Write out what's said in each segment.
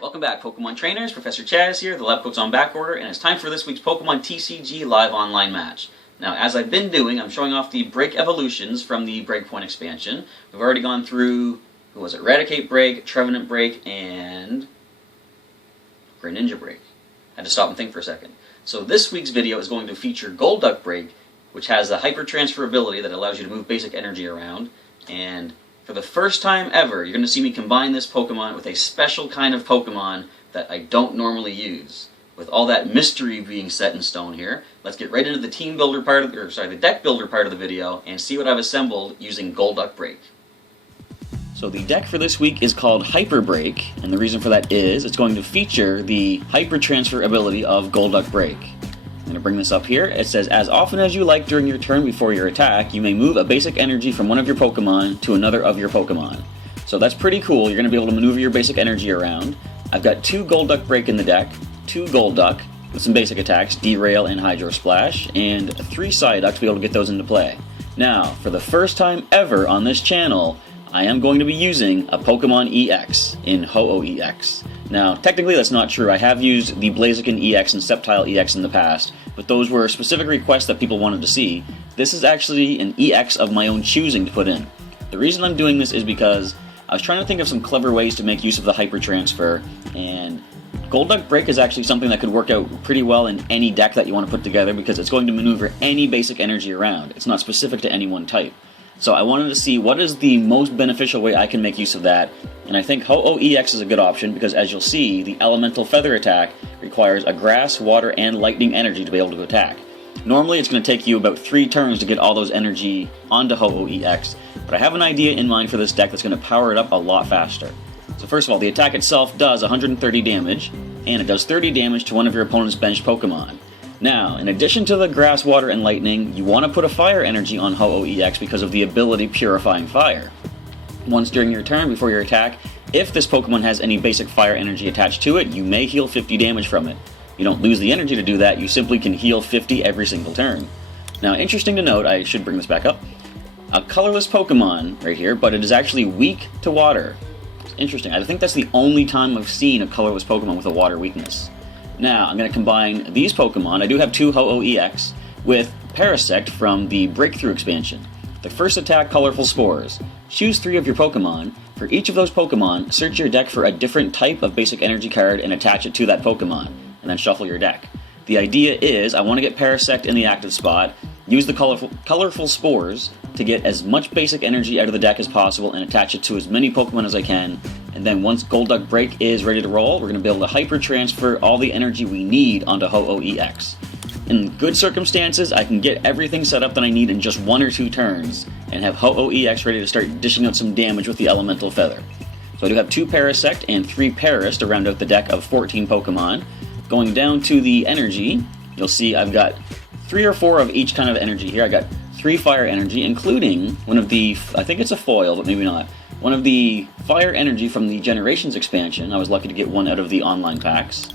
Welcome back, Pokemon trainers. Professor Chaz here, the lab cook's on back order, and it's time for this week's Pokemon TCG live online match. Now, as I've been doing, I'm showing off the BREAK evolutions from the BREAKpoint expansion. We've already gone through, who was it, Eradicate BREAK, Trevenant BREAK, and Greninja BREAK. I had to stop and think for a second. So this week's video is going to feature Golduck BREAK, which has a hyper transfer ability that allows you to move basic energy around, and for the first time ever, you're going to see me combine this Pokemon with a special kind of Pokemon that I don't normally use. With all that mystery being set in stone here, let's get right into the team builder part of the deck builder part of the video and see what I've assembled using Golduck BREAK. So the deck for this week is called Hyper BREAK, and the reason for that is it's going to feature the hyper transfer ability of Golduck BREAK. I'm going to bring this up here. It says, as often as you like during your turn before your attack, you may move a basic energy from one of your Pokemon to another of your Pokemon. So that's pretty cool. You're going to be able to maneuver your basic energy around. I've got 2 Golduck BREAK in the deck, 2 Golduck with some basic attacks, Derail and Hydro Splash, and 3 Psyduck to be able to get those into play. Now, for the first time ever on this channel, I am going to be using a Pokemon EX in Ho-Oh EX. Now, technically that's not true. I have used the Blaziken EX and Sceptile EX in the past, but those were specific requests that people wanted to see. This is actually an EX of my own choosing to put in. The reason I'm doing this is because I was trying to think of some clever ways to make use of the hyper transfer, and Golduck BREAK is actually something that could work out pretty well in any deck that you want to put together because it's going to maneuver any basic energy around. It's not specific to any one type. So I wanted to see what is the most beneficial way I can make use of that, and I think Ho-Oh EX is a good option because, as you'll see, the Elemental Feather attack requires a Grass, Water, and Lightning energy to be able to attack. Normally it's going to take you about 3 turns to get all those energy onto Ho-Oh EX, but I have an idea in mind for this deck that's going to power it up a lot faster. So first of all, the attack itself does 130 damage, and it does 30 damage to one of your opponent's benched Pokemon. Now, in addition to the Grass, Water, and Lightning, you want to put a Fire energy on Ho-Oh EX because of the ability Purifying Fire. Once during your turn, before your attack, if this Pokemon has any basic Fire energy attached to it, you may heal 50 damage from it. You don't lose the energy to do that, you simply can heal 50 every single turn. Now, interesting to note, I should bring this back up, a colorless Pokemon right here, but it is actually weak to water. It's interesting, I think that's the only time I've seen a colorless Pokemon with a water weakness. Now, I'm going to combine these Pokemon, I do have 2 Ho-Oh EX, with Parasect from the Breakthrough expansion. The first attack, Colorful Spores. Choose 3 of your Pokemon. For each of those Pokemon, search your deck for a different type of basic energy card and attach it to that Pokemon, and then shuffle your deck. The idea is, I want to get Parasect in the active spot, use the Colorful Spores to get as much basic energy out of the deck as possible and attach it to as many Pokemon as I can, and then once Golduck BREAK is ready to roll, we're going to be able to hyper transfer all the energy we need onto Ho-Oh EX. In good circumstances, I can get everything set up that I need in just 1 or 2 turns, and have Ho-Oh EX ready to start dishing out some damage with the Elemental Feather. So I do have 2 Parasect and 3 Paras to round out the deck of 14 Pokemon. Going down to the energy, you'll see I've got 3 or 4 of each kind of energy here. I got 3 Fire energy, including one of the, I think it's a foil, but maybe not, one of the Fire energy from the Generations expansion. I was lucky to get one out of the online packs.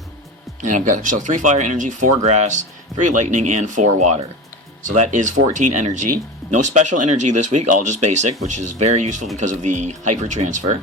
And I've got 3 Fire energy, 4 Grass, 3 Lightning, and 4 Water. So that is 14 energy. No special energy this week, all just basic, which is very useful because of the hyper transfer.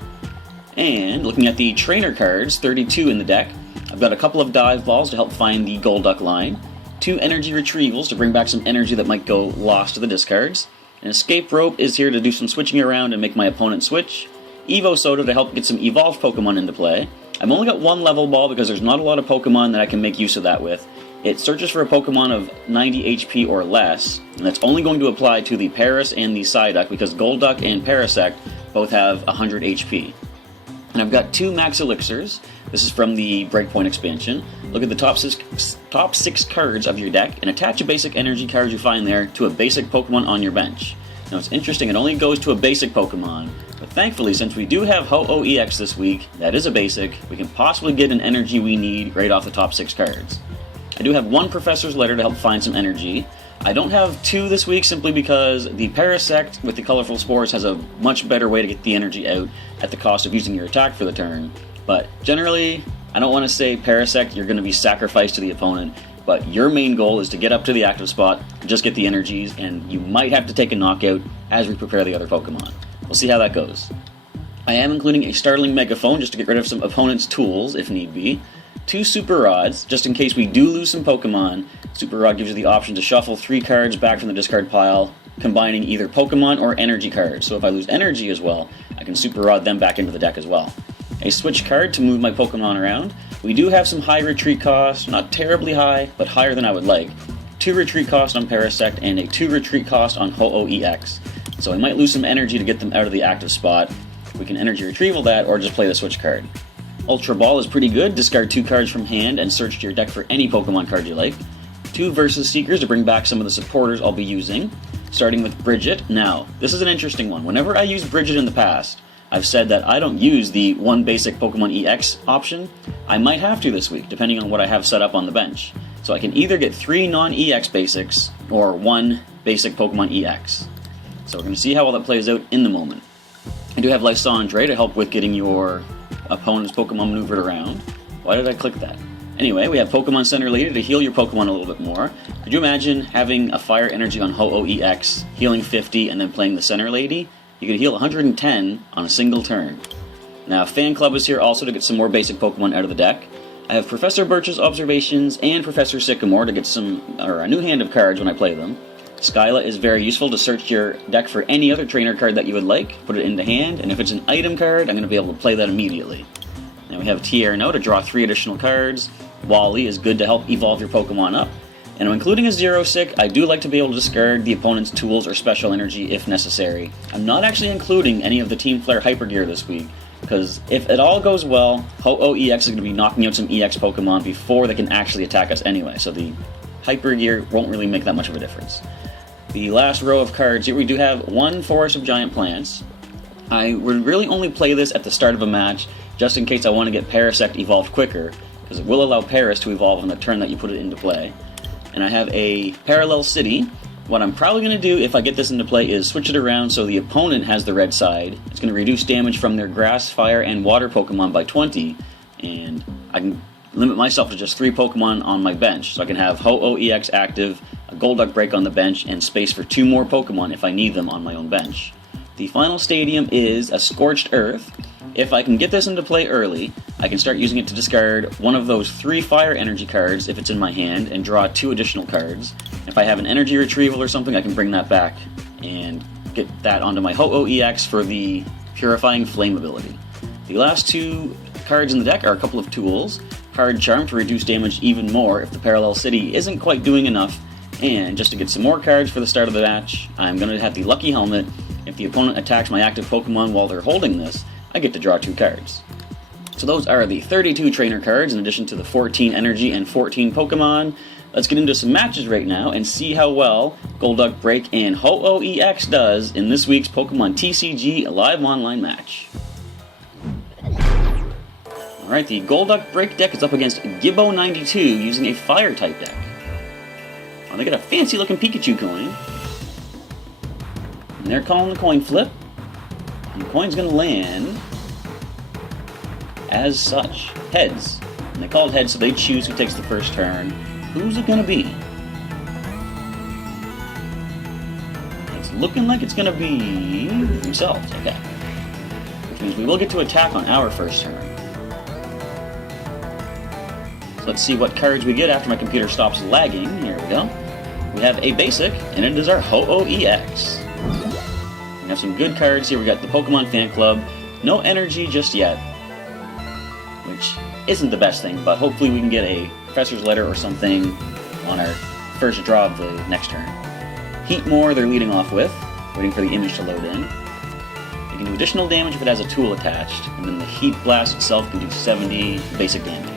And looking at the trainer cards, 32 in the deck. I've got a couple of Dive Balls to help find the Golduck line, 2 Energy Retrievals to bring back some energy that might go lost to the discards. An Escape Rope is here to do some switching around and make my opponent switch. Evo Soda to help get some evolved Pokemon into play. I've only got 1 level ball because there's not a lot of Pokemon that I can make use of that with. It searches for a Pokemon of 90 HP or less, and that's only going to apply to the Paras and the Psyduck because Golduck and Parasect both have 100 HP. And I've got 2 Max Elixirs. This is from the Breakpoint expansion. Look at the top 6 cards of your deck and attach a basic energy card you find there to a basic Pokemon on your bench. Now it's interesting, it only goes to a basic Pokemon, but thankfully since we do have Ho-Oh EX this week, that is a basic, we can possibly get an energy we need right off the top 6 cards. I do have 1 Professor's Letter to help find some energy. I don't have 2 this week simply because the Parasect with the Colorful Spores has a much better way to get the energy out at the cost of using your attack for the turn. But generally, I don't want to say Parasect, you're going to be sacrificed to the opponent, but your main goal is to get up to the active spot, just get the energies, and you might have to take a knockout as we prepare the other Pokemon. We'll see how that goes. I am including a Startling Megaphone just to get rid of some opponent's tools if need be. 2 Super Rods, just in case we do lose some Pokemon. Super Rod gives you the option to shuffle 3 cards back from the discard pile, combining either Pokemon or energy cards. So if I lose energy as well, I can Super Rod them back into the deck as well. A switch card to move my Pokemon around. We do have some high retreat costs, not terribly high, but higher than I would like. 2 retreat cost on Parasect and a 2 retreat cost on Ho-Oh EX. So I might lose some energy to get them out of the active spot. We can energy retrieval that or just play the switch card. Ultra Ball is pretty good. Discard 2 cards from hand and search to your deck for any Pokemon card you like. 2 Versus Seekers to bring back some of the supporters I'll be using, starting with Bridget. Now, this is an interesting one. Whenever I used Bridget in the past, I've said that I don't use the 1 basic Pokemon EX option. I might have to this week, depending on what I have set up on the bench. So I can either get 3 non-EX basics or 1 basic Pokemon EX. So we're going to see how all that plays out in the moment. I do have Lysandre to help with getting your opponent's Pokemon maneuvered around. Why did I click that? Anyway, we have Pokemon Center Lady to heal your Pokemon a little bit more. Could you imagine having a Fire Energy on Ho-Oh EX, healing 50, and then playing the Center Lady? You could heal 110 on a single turn. Now, Fan Club is here also to get some more basic Pokemon out of the deck. I have Professor Birch's Observations and Professor Sycamore to get a new hand of cards when I play them. Skyla is very useful to search your deck for any other trainer card that you would like, put it into hand, and if it's an item card, I'm going to be able to play that immediately. Then we have Tierno to draw 3 additional cards. Wally is good to help evolve your Pokemon up. And I'm including a Zero-Sick. I do like to be able to discard the opponent's tools or special energy if necessary. I'm not actually including any of the Team Flare Hyper Gear this week, because if it all goes well, Ho-Oh EX is going to be knocking out some EX Pokemon before they can actually attack us anyway, so the Hyper Gear won't really make that much of a difference. The last row of cards here, we do have 1 Forest of Giant Plants. I would really only play this at the start of a match, just in case I want to get Parasect evolved quicker, because it will allow Paras to evolve on the turn that you put it into play. And I have a Parallel City. What I'm probably going to do if I get this into play is switch it around so the opponent has the red side. It's going to reduce damage from their Grass, Fire, and Water Pokemon by 20, and I can limit myself to just 3 Pokemon on my bench, so I can have Ho-Oh EX active, a Golduck BREAK on the bench, and space for 2 more Pokemon if I need them on my own bench. The final stadium is a Scorched Earth. If I can get this into play early, I can start using it to discard one of those 3 Fire Energy cards if it's in my hand, and draw 2 additional cards. If I have an Energy Retrieval or something, I can bring that back and get that onto my Ho-Oh EX for the Purifying Flame ability. The last 2 cards in the deck are a couple of tools. Hard Charm to reduce damage even more if the Parallel City isn't quite doing enough, and just to get some more cards for the start of the match, I'm going to have the Lucky Helmet. If the opponent attacks my active Pokemon while they're holding this, I get to draw 2 cards. So those are the 32 trainer cards in addition to the 14 energy and 14 Pokemon. Let's get into some matches right now and see how well Golduck BREAK and Ho-Oh EX does in this week's Pokemon TCG live online match. Alright, the Golduck BREAK deck is up against Gibbo92 using a Fire-type deck. Oh, they got a fancy-looking Pikachu coin. And they're calling the coin flip. And the coin's going to land as such. Heads. And they called heads, so they choose who takes the first turn. Who's it going to be? It's looking like it's going to be themselves. Okay. Which means we will get to attack on our first turn. So let's see what cards we get after my computer stops lagging. Here we go. We have a basic, and it is our Ho-Oh EX. We have some good cards here. We got the Pokemon Fan Club. No energy just yet, which isn't the best thing, but hopefully we can get a Professor's Letter or something on our first draw of the next turn. Heatmore they're leading off with, waiting for the image to load in. They can do additional damage if it has a tool attached, and then the Heat Blast itself can do 70 basic damage.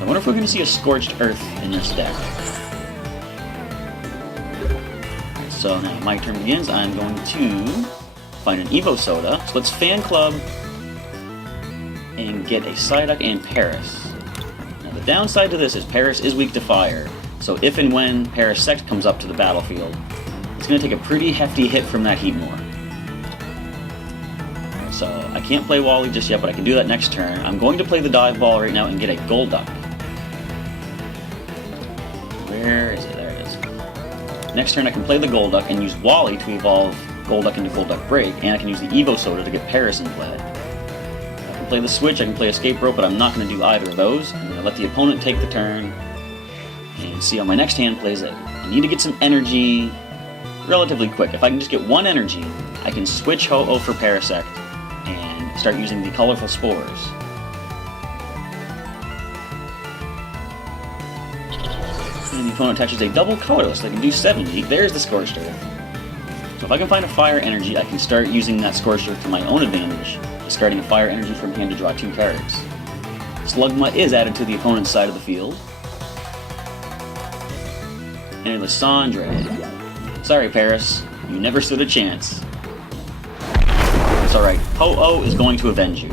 I wonder if we're going to see a Scorched Earth in this deck. So now my turn begins. I'm going to find an Evo Soda. So let's Fan Club and get a Psyduck and Paras. Now the downside to this is Paras is weak to fire. So if and when Parasect comes up to the battlefield, it's going to take a pretty hefty hit from that Heatmore. So I can't play Wally just yet, but I can do that next turn. I'm going to play the Dive Ball right now and get a Golduck. Where is it? There it is. Next turn I can play the Golduck and use Wally to evolve Golduck into Golduck Break, and I can use the Evo Soda to get Paras in play. I can play the Switch, I can play Escape Rope, but I'm not going to do either of those. I'm going to let the opponent take the turn, and see how my next hand plays it. I need to get some energy relatively quick. If I can just get one energy, I can switch Ho-Oh for Parasect and start using the Colorful Spores. And the opponent attaches a double colorless, I can do 70. There's the Scorched Earth. So if I can find a fire energy, I can start using that Scorched Earth to my own advantage, discarding a fire energy from hand to draw 2 cards. Slugma is added to the opponent's side of the field. And Lysandre. Sorry, Paras, you never stood a chance. It's alright, Ho-Oh is going to avenge you.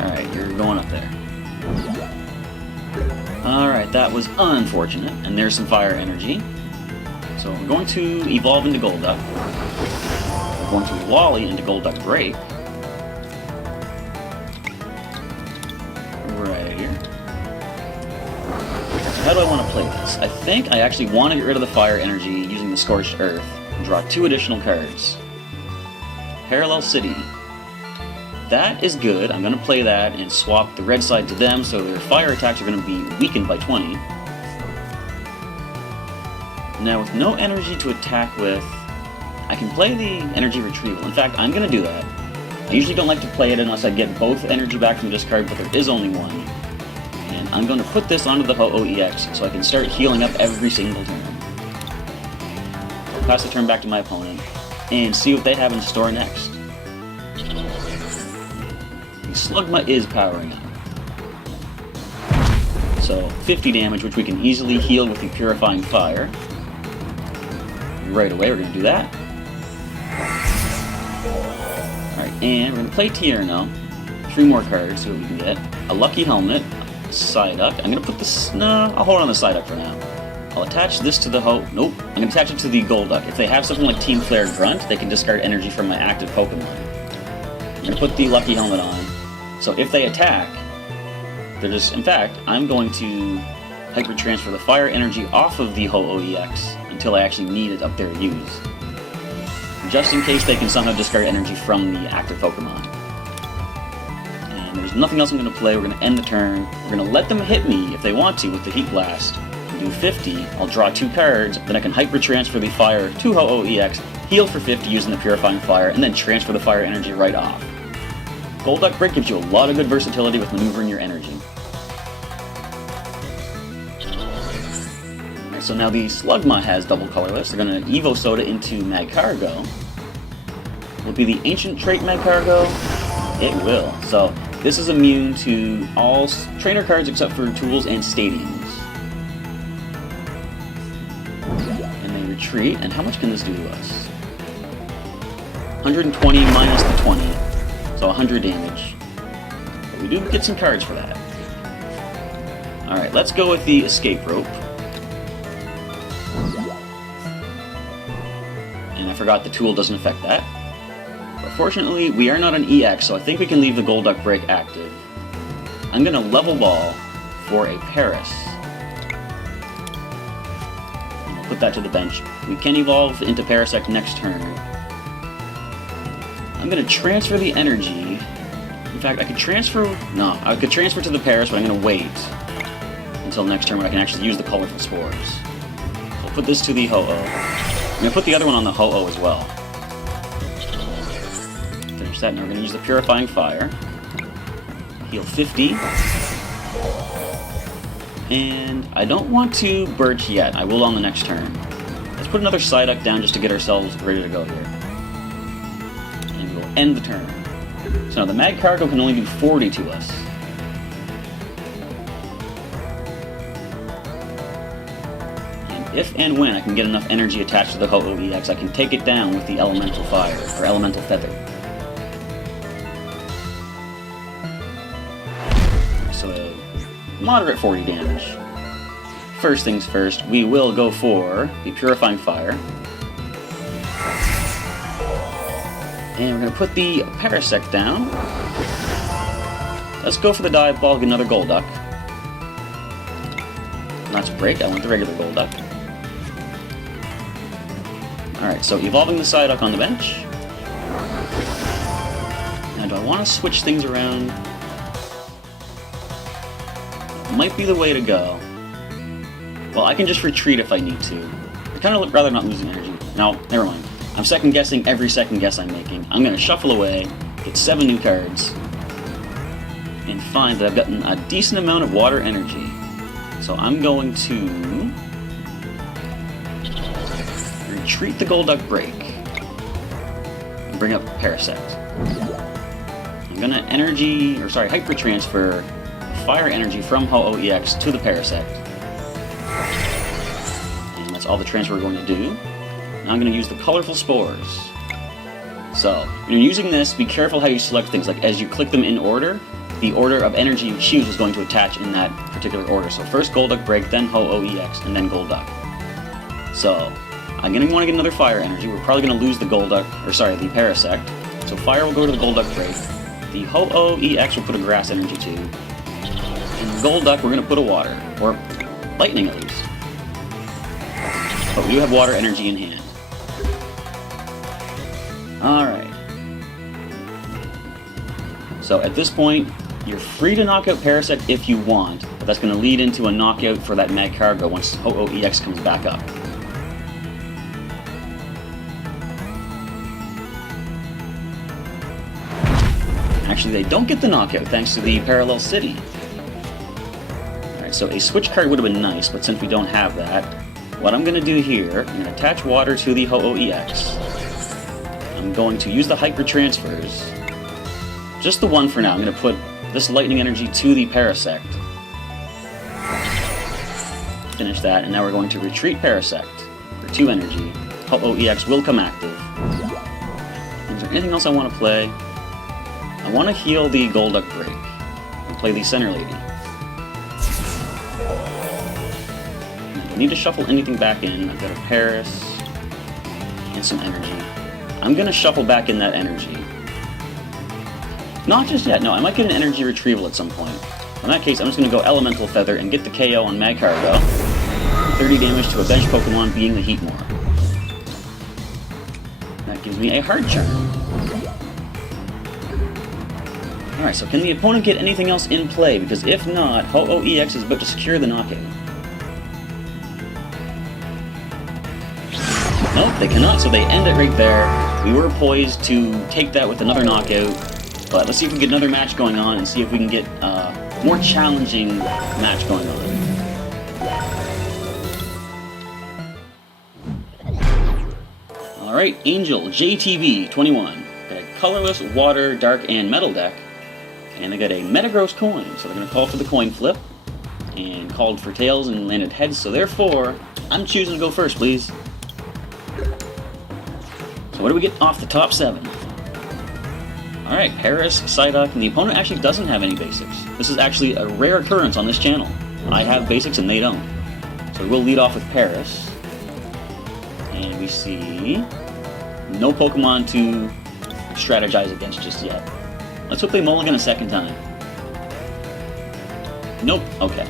Alright, you're going up there. Alright, that was unfortunate, and there's some fire energy. So we're going to evolve into Golduck. We're going to Wally into Golduck Break. Right here. So how do I want to play this? I think I actually want to get rid of the fire energy using the Scorched Earth and draw 2 additional cards. Parallel City. That is good. I'm going to play that and swap the red side to them, so their fire attacks are going to be weakened by 20. Now, with no energy to attack with, I can play the energy retrieval. In fact, I'm going to do that. I usually don't like to play it unless I get both energy back from discard, but there is only one. And I'm going to put this onto the Ho-Oh EX so I can start healing up every single turn. I'll pass the turn back to my opponent and see what they have in store next. Slugma is powering up. So 50 damage, which we can easily heal with the Purifying Fire. Right away, we're going to do that. Alright, and we're going to play Tierno. 3 more cards, see what we can get. A Lucky Helmet, Psyduck. I'm going to put this... No, I'll hold on the Psyduck for now. I'll attach this to the Nope. I'm going to attach it to the Golduck. If they have something like Team Flare Grunt, they can discard energy from my active Pokemon. I'm going to put the Lucky Helmet on. So if they attack, they're just... In fact, I'm going to Hyper Transfer the fire energy off of the Ho-Oh EX until I actually need it up there to use. Just in case they can somehow discard energy from the active Pokemon. And there's nothing else I'm going to play. We're going to end the turn. We're going to let them hit me if they want to with the Heat Blast. Do 50, I'll draw 2 cards, then I can Hyper Transfer the fire to Ho-Oh EX, heal for 50 using the Purifying Fire, and then transfer the fire energy right off. Golduck Break gives you a lot of good versatility with maneuvering your energy. Right, so now the Slugma has double colorless. They're going to Evo Soda into Magcargo. Will it be the Ancient Trait Magcargo? It will. So this is immune to all trainer cards except for Tools and Stadiums. And they retreat. And how much can this do to us? 120 minus the 20. So 100 damage. But we do get some cards for that. Alright, let's go with the Escape Rope. And I forgot the tool doesn't affect that. But fortunately, we are not an EX, so I think we can leave the Golduck Break active. I'm going to Level Ball for a Paras. And we'll put that to the bench. We can evolve into Parasect next turn. I'm going to transfer the energy. In fact, I could transfer... No, I could transfer to the Paras, but I'm going to wait until next turn when I can actually use the Colorful Spores. I'll put this to the Ho-Oh. I'm going to put the other one on the Ho-Oh as well. Finish that, and we're going to use the Purifying Fire. Heal 50. And I don't want to Birch yet. I will on the next turn. Let's put another Psyduck down just to get ourselves ready to go here. End the turn. So now the Magcargo can only do 40 to us. And if and when I can get enough energy attached to the Ho-Oh EX, I can take it down with the Elemental Fire, or Elemental Feather. So a moderate 40 damage. First things first, we will go for the Purifying Fire. And we're going to put the Parasect down. Let's go for the Dive Ball, get another Golduck. That's Break, I want the regular Golduck. Alright, so evolving the Psyduck on the bench. Now do I want to switch things around? Might be the way to go. Well, I can just retreat if I need to. I kind of rather not losing energy. No, never mind. I'm second guessing every second guess I'm making. I'm going to shuffle away, get 7 new cards, and find that I've gotten a decent amount of water energy. So I'm going to retreat the Golduck BREAK and bring up Parasect. I'm going to hyper transfer fire energy from Ho-Oh EX to the Parasect. And that's all the transfer we're going to do. Now I'm going to use the Colorful Spores. So, when you're using this, be careful how you select things. Like, as you click them in order, the order of energy you choose is going to attach in that particular order. So first Golduck BREAK, then Ho-Oh EX, and then Golduck. So, I'm going to want to get another fire energy. We're probably going to lose the the Parasect. So fire will go to the Golduck BREAK. The Ho-Oh EX will put a grass energy to. And Golduck, we're going to put a water. Or lightning, at least. But we do have water energy in hand. Alright. So at this point, you're free to knock out Parasect if you want, but that's going to lead into a knockout for that Magcargo once Ho-Oh EX comes back up. Actually, they don't get the knockout thanks to the Parallel City. Alright, so a switch card would have been nice, but since we don't have that, what I'm going to do here, I'm going to attach water to the Ho-Oh EX. I'm going to use the Hyper Transfers. Just the one for now. I'm going to put this lightning energy to the Parasect. Finish that, and now we're going to retreat Parasect for 2 energy. Ho-Oh EX will come active. Is there anything else I want to play? I want to heal the Golduck BREAK and play the Center Lady. I need to shuffle anything back in. I've got a Paras and some energy. I'm going to shuffle back in that energy. Not just yet, no, I might get an energy retrieval at some point. In that case, I'm just going to go Elemental Feather and get the KO on Magcargo. 30 damage to a bench Pokemon, being the Heatmor. That gives me a Hard Charm. Alright, so can the opponent get anything else in play? Because if not, Ho-Oh EX is about to secure the knockout. Nope, they cannot, so they end it right there. We were poised to take that with another knockout, but let's see if we can get another match going on and see if we can get a more challenging match going on. Alright, Angel JTV 21. Got a colorless, water, dark, and metal deck, and they got a Metagross coin, so they're going to call for the coin flip, and called for tails and landed heads, so therefore, I'm choosing to go first, please. So what do we get off the top 7? Alright, Paras, Psyduck, and the opponent actually doesn't have any basics. This is actually a rare occurrence on this channel. I have basics and they don't. So we'll lead off with Paras. And we see no Pokemon to strategize against just yet. Let's hope they mulligan a second time. Nope, okay.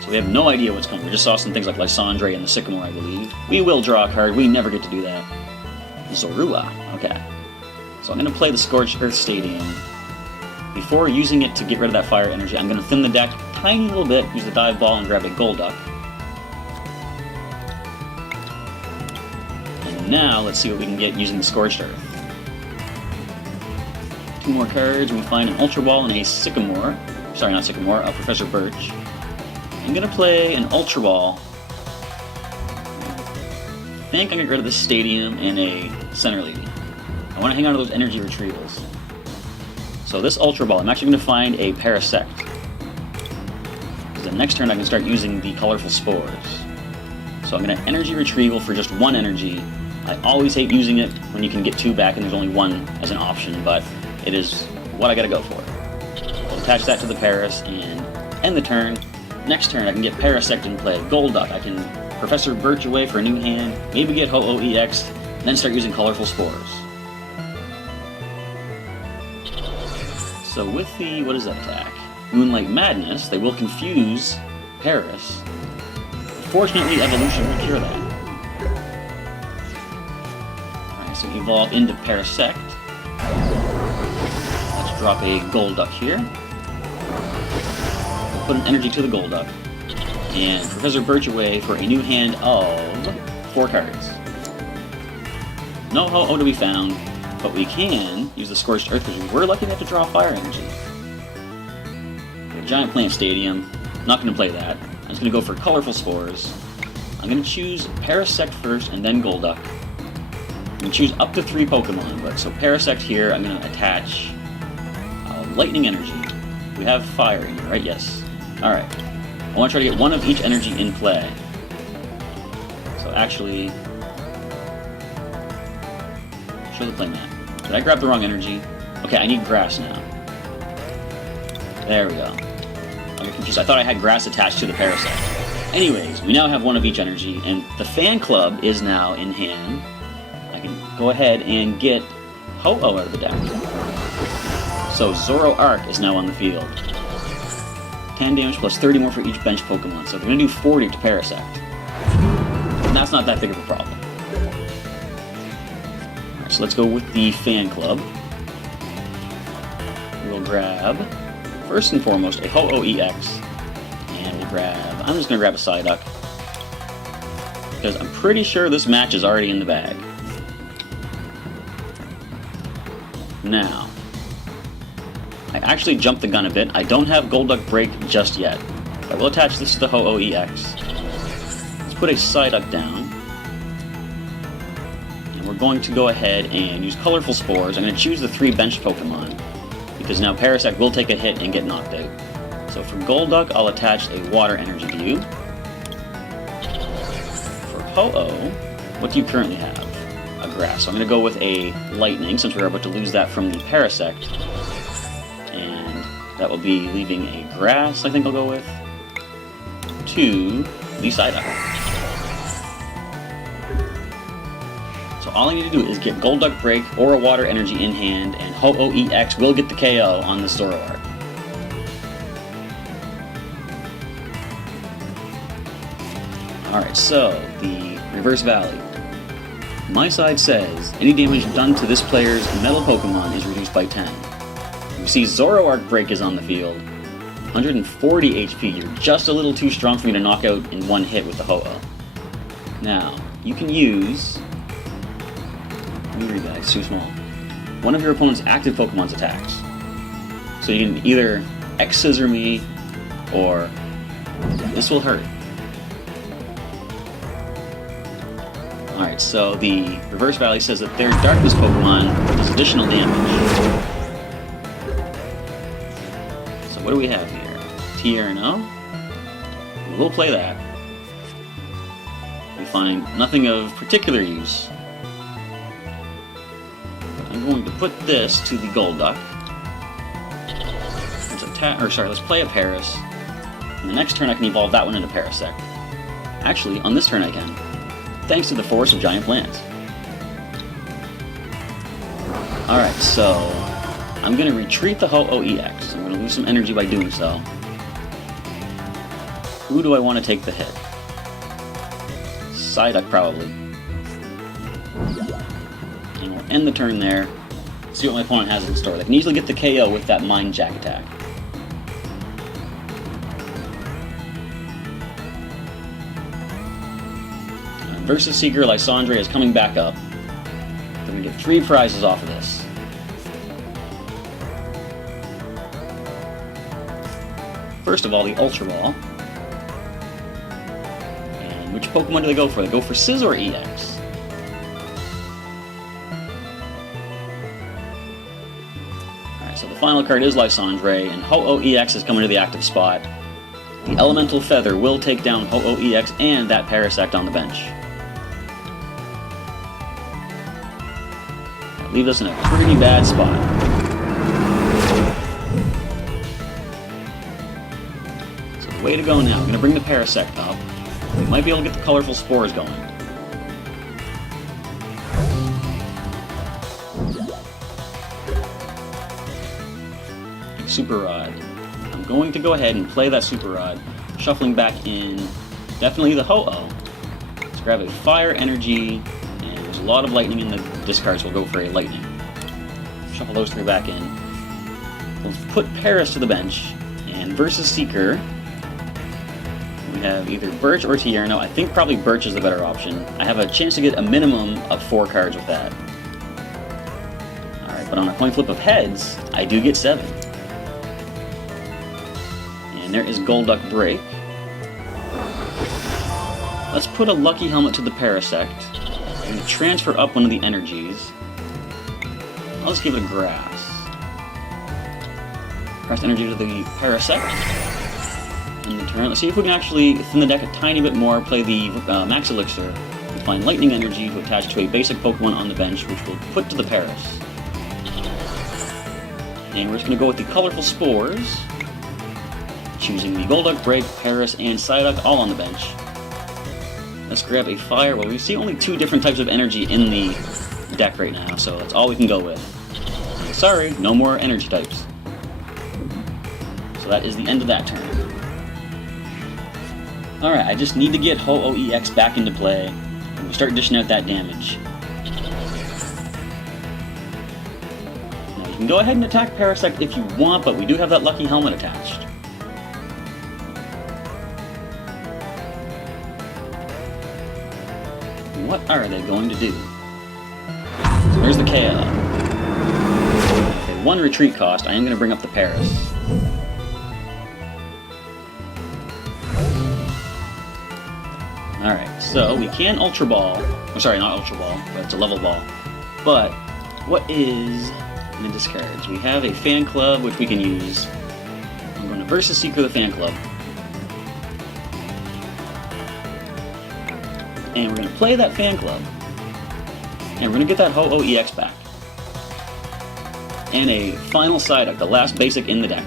So we have no idea what's coming. We just saw some things like Lysandre and the Sycamore, I believe. We will draw a card. We never get to do that. Zorua, okay. So I'm going to play the Scorched Earth Stadium. Before using it to get rid of that fire energy, I'm going to thin the deck a tiny little bit, use the Dive Ball and grab a Golduck. And now, let's see what we can get using the Scorched Earth. 2 more cards, and we find an Ultra Ball and a Sycamore. Sorry, not Sycamore, a Professor Birch. I'm going to play an Ultra Ball. I think I'm going to get rid of the Stadium and a Center Lady. I want to hang on to those energy retrievals. So this Ultra Ball, I'm actually going to find a Parasect. Because the next turn I can start using the Colorful Spores. So I'm going to energy retrieval for just 1 energy. I always hate using it when you can get 2 back and there's only 1 as an option, but it is what I got to go for. I'll attach that to the Paras and end the turn. Next turn I can get Parasect in play, Golduck, I can Professor Birch away for a new hand, maybe get Ho-Oh EX, and then start using Colorful Spores. So with the, what is that attack? Moonlight Madness, they will confuse Paras. Fortunately, Evolution will cure that. So evolve into Parasect. Let's drop a Golduck here. We'll put an energy to the Golduck. And Professor Birch away for a new hand of 4 cards. No Ho-Oh to be found, but we can use the Scorched Earth because we were lucky enough to draw Fire Energy. Giant Plant Stadium. Not going to play that. I'm just going to go for Colorful Spores. I'm going to choose Parasect first and then Golduck. I'm going to choose up to 3 Pokemon, but so Parasect here, I'm going to attach Lightning Energy. We have Fire in here, right? Yes. Alright. I want to try to get one of each energy in play. So actually... show the play mat. Did I grab the wrong energy? Okay, I need Grass now. There we go. I got confused. I thought I had Grass attached to the Parasect. Anyways, we now have one of each energy, and the Fan Club is now in hand. I can go ahead and get Ho-Oh out of the deck. So Zoroark is now on the field. 10 damage plus 30 more for each bench Pokemon, so we're going to do 40 to Parasect. And that's not that big of a problem. Alright, so let's go with the Fan Club. We'll grab, first and foremost, a Ho-Oh EX. And we'll grab, I'm just going to grab a Psyduck. Because I'm pretty sure this match is already in the bag. Now, I actually jumped the gun a bit. I don't have Golduck BREAK just yet. I will attach this to the Ho-Oh EX. Let's put a Psyduck down. And we're going to go ahead and use Colorful Spores. I'm going to choose the 3 benched Pokemon, because now Parasect will take a hit and get knocked out. So for Golduck, I'll attach a Water Energy to you. For Ho-Oh, what do you currently have? A Grass. So I'm going to go with a Lightning, since we're about to lose that from the Parasect. And that will be leaving a Grass, I think I'll go with, to the Psyduck. So all I need to do is get Golduck BREAK or a Water Energy in hand, and Ho-Oh EX will get the KO on the Zoroark. Alright, so the Reverse Valley. My side says any damage done to this player's metal Pokemon is reduced by 10. You see Zoroark BREAK is on the field. 140 HP, you're just a little too strong for me to knock out in one hit with the Ho-Oh. Now, you can use... let me read that, it's too small. One of your opponent's active Pokemon's attacks. So you can either X-Scissor me, or this will hurt. Alright, so the Reverse Valley says that their Darkness Pokemon does additional damage. So what do we have here? Tierno. We'll play that. We find nothing of particular use. I'm going to put this to the Golduck. Let's play a Paras. And the next turn I can evolve that one into Parasect. Actually, on this turn I can, thanks to the force of Giant Plants. Alright, so I'm going to retreat the Ho-Oh EX. I'm going to lose some energy by doing so. Who do I want to take the hit? Psyduck, probably. And we'll end the turn there. See what my opponent has in store. They can easily get the KO with that Mind Jack attack. Versus Seeker, Lysandre is coming back up. They're going to get 3 prizes off of this. First of all, the Ultra Ball. And which Pokemon do they go for? They go for Scizor EX. Alright, so the final card is Lysandre, and Ho-Oh EX is coming to the active spot. The Elemental Feather will take down Ho-Oh EX and that Parasect on the bench. Leave us in a pretty bad spot. So the way to go now, I'm going to bring the Parasect up. We might be able to get the Colorful Spores going. Super Rod. I'm going to go ahead and play that Super Rod, shuffling back in definitely the Ho-Oh. Let's grab a Fire Energy, and there's a lot of lightning in the discards will go for a lightning. Shuffle those 3 back in. We'll put Paris to the bench, and versus Seeker, we have either Birch or Tierno. I think probably Birch is the better option. I have a chance to get a minimum of 4 cards with that. Alright, but on a coin flip of heads, I do get 7. And there is Golduck BREAK. Let's put a Lucky Helmet to the Parasect. I'm going to transfer up one of the energies. I'll just give it a Grass. Press energy to the Parasect. In the turn, let's see if we can actually thin the deck a tiny bit more, play the Max Elixir, and find Lightning Energy to attach to a basic Pokemon on the bench, which we'll put to the Paras. And we're just going to go with the Colorful Spores, choosing the Golduck BREAK, Paras, and Psyduck all on the bench. Let's grab a Fire. Well, we see only 2 different types of energy in the deck right now, so that's all we can go with. And sorry, no more energy types. So that is the end of that turn. Alright, I just need to get Ho-Oh EX back into play, and we start dishing out that damage. Now, you can go ahead and attack Parasect if you want, but we do have that Lucky Helmet attached. What are they going to do? So there's the KO. Okay, 1 retreat cost. I am going to bring up the Paras. Alright, so we can Ultra Ball. Oh, sorry, not Ultra Ball, but it's a level ball. But what is in the discards? We have a Fan Club, which we can use. I'm going to Versus Seeker the Fan Club. And we're going to play that Fan Club. And we're going to get that Ho-Oh EX back. And a final Psyduck, the last basic in the deck.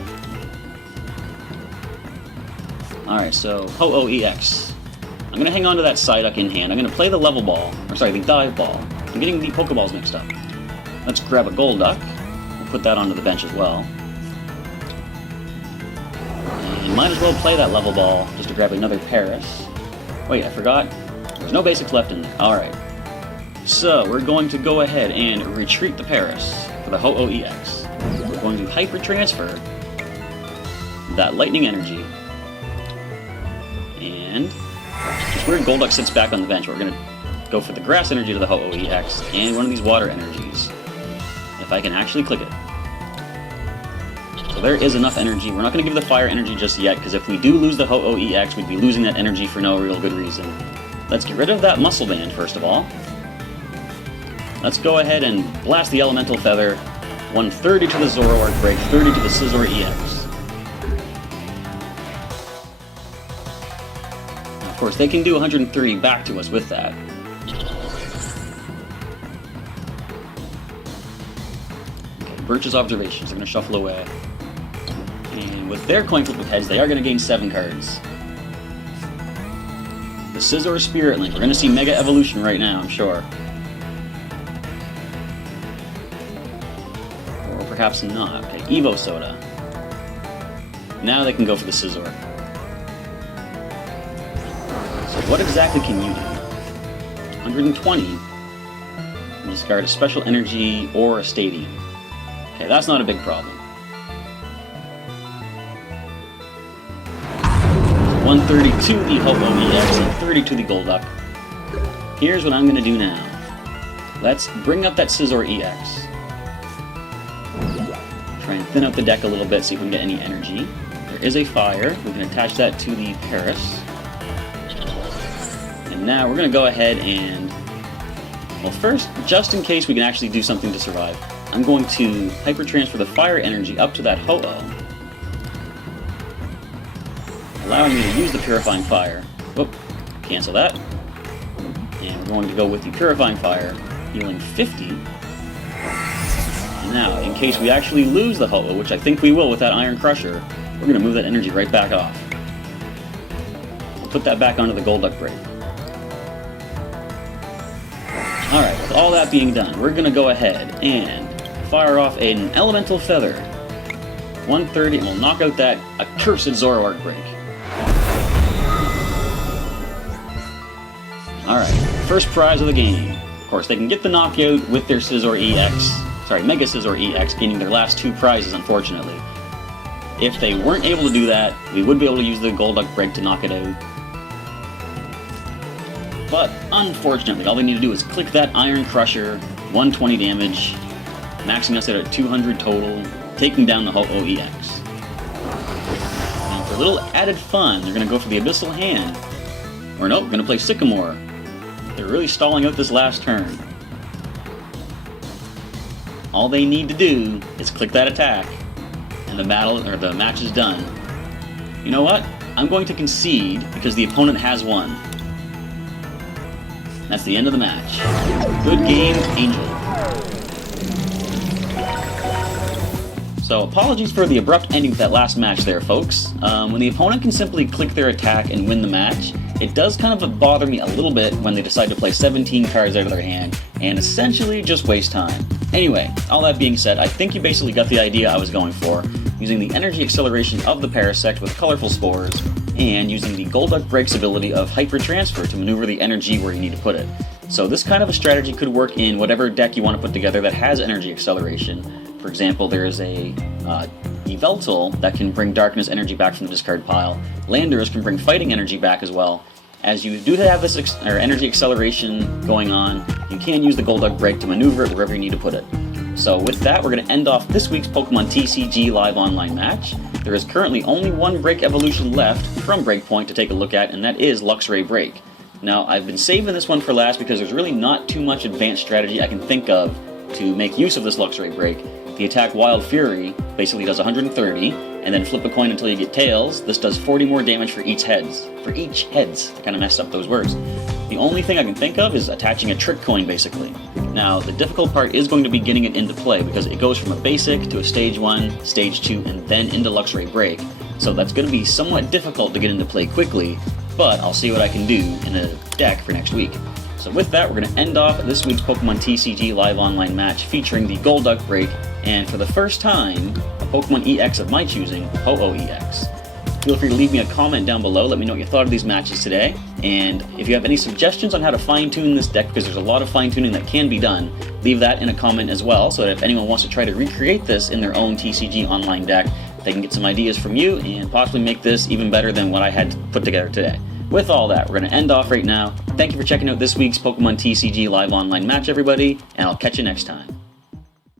Alright, so Ho-Oh EX. I'm going to hang on to that Psyduck in hand. I'm going to play the level ball, or sorry, the dive ball. I'm getting the Pokeballs mixed up. Let's grab a Golduck. We'll put that onto the bench as well. And might as well play that level ball just to grab another Paras. Wait, I forgot. There's no basics left in there. Alright. So, we're going to go ahead and retreat the Paras for the Ho-Oh EX. We're going to Hyper Transfer that Lightning Energy. And just where Golduck sits back on the bench, we're going to go for the Grass Energy to the Ho-Oh EX and one of these Water Energies. If I can actually click it. So there is enough energy. We're not going to give the Fire Energy just yet, because if we do lose the Ho-Oh EX, we'd be losing that energy for no real good reason. Let's get rid of that Muscle Band, first of all. Let's go ahead and blast the Elemental Feather. 130 to the Zoroark BREAK, 30 to the Scizor EX. Now, of course, they can do 130 back to us with that. Okay, Birch's Observations are going to shuffle away. And with their coin flip of heads, they are going to gain 7 cards. The Scizor Spirit Link. We're going to see Mega Evolution right now, I'm sure. Or perhaps not. Okay, Evo Soda. Now they can go for the Scizor. So what exactly can you do? 120. You discard a Special Energy or a Stadium. Okay, that's not a big problem. 130 to the Ho-Oh EX and 30 to the Golduck. Here's what I'm going to do now. Let's bring up that Scizor EX. Try and thin out the deck a little bit, see if we can get any energy. There is a Fire. We can attach that to the Paras. And now we're going to go ahead and... Well, first, just in case we can actually do something to survive, I'm going to Hyper Transfer the Fire Energy up to that Ho-Oh, allowing me to use the Purifying Fire. Whoop, cancel that. And we're going to go with the Purifying Fire, healing 50. And now, in case we actually lose the Ho-Oh, which I think we will with that Iron Crusher, we're going to move that energy right back off. We'll put that back onto the Golduck BREAK. Alright, with all that being done, we're going to go ahead and fire off an Elemental Feather. 130, and we'll knock out that accursed Zoroark BREAK. Alright, first prize of the game. course, they can get the knockout with their Mega Scizor EX, gaining their last 2 prizes, unfortunately. If they weren't able to do that, we would be able to use the Golduck BREAK to knock it out. But, unfortunately, all they need to do is click that Iron Crusher, 120 damage, maxing us out at 200 total, taking down the Ho-Oh EX. Now, for a little added fun, they're going to go for the Abyssal Hand. Or nope, going to play Sycamore. They're really stalling out this last turn. All they need to do is click that attack, and the match is done. You know what? I'm going to concede because the opponent has won. That's the end of the match. Good game, Angel. So, apologies for the abrupt ending of that last match there, folks. When the opponent can simply click their attack and win the match, it does kind of bother me a little bit when they decide to play 17 cards out of their hand and essentially just waste time. Anyway, all that being said, I think you basically got the idea I was going for, using the energy acceleration of the Parasect with Colorful Spores, and using the Golduck BREAK's ability of Hyper Transfer to maneuver the energy where you need to put it. So this kind of a strategy could work in whatever deck you want to put together that has energy acceleration. For example, there is a Yveltal that can bring Darkness energy back from the discard pile. Landers can bring Fighting energy back as well. As you do have this energy acceleration going on, you can use the Golduck BREAK to maneuver it wherever you need to put it. So with that, we're going to end off this week's Pokemon TCG live online match. There is currently only one BREAK evolution left from BREAKpoint to take a look at, and that is Luxray BREAK. Now, I've been saving this one for last because there's really not too much advanced strategy I can think of to make use of this Luxray BREAK. The attack Wild Fury basically does 130, and then flip a coin until you get tails. This does 40 more damage for each heads. I kind of messed up those words. The only thing I can think of is attaching a trick coin, basically. Now, the difficult part is going to be getting it into play, because it goes from a basic to a Stage 1, Stage 2, and then into Luxray BREAK. So that's going to be somewhat difficult to get into play quickly, but I'll see what I can do in a deck for next week. So with that, we're going to end off this week's Pokemon TCG live online match featuring the Golduck BREAK, and for the first time, a Pokemon EX of my choosing, Ho-Oh EX. Feel free to leave me a comment down below, let me know what you thought of these matches today, and if you have any suggestions on how to fine-tune this deck, because there's a lot of fine-tuning that can be done, leave that in a comment as well, so that if anyone wants to try to recreate this in their own TCG online deck, they can get some ideas from you and possibly make this even better than what I had put together today. With all that, we're going to end off right now. Thank you for checking out this week's Pokemon TCG live online match, everybody, and I'll catch you next time.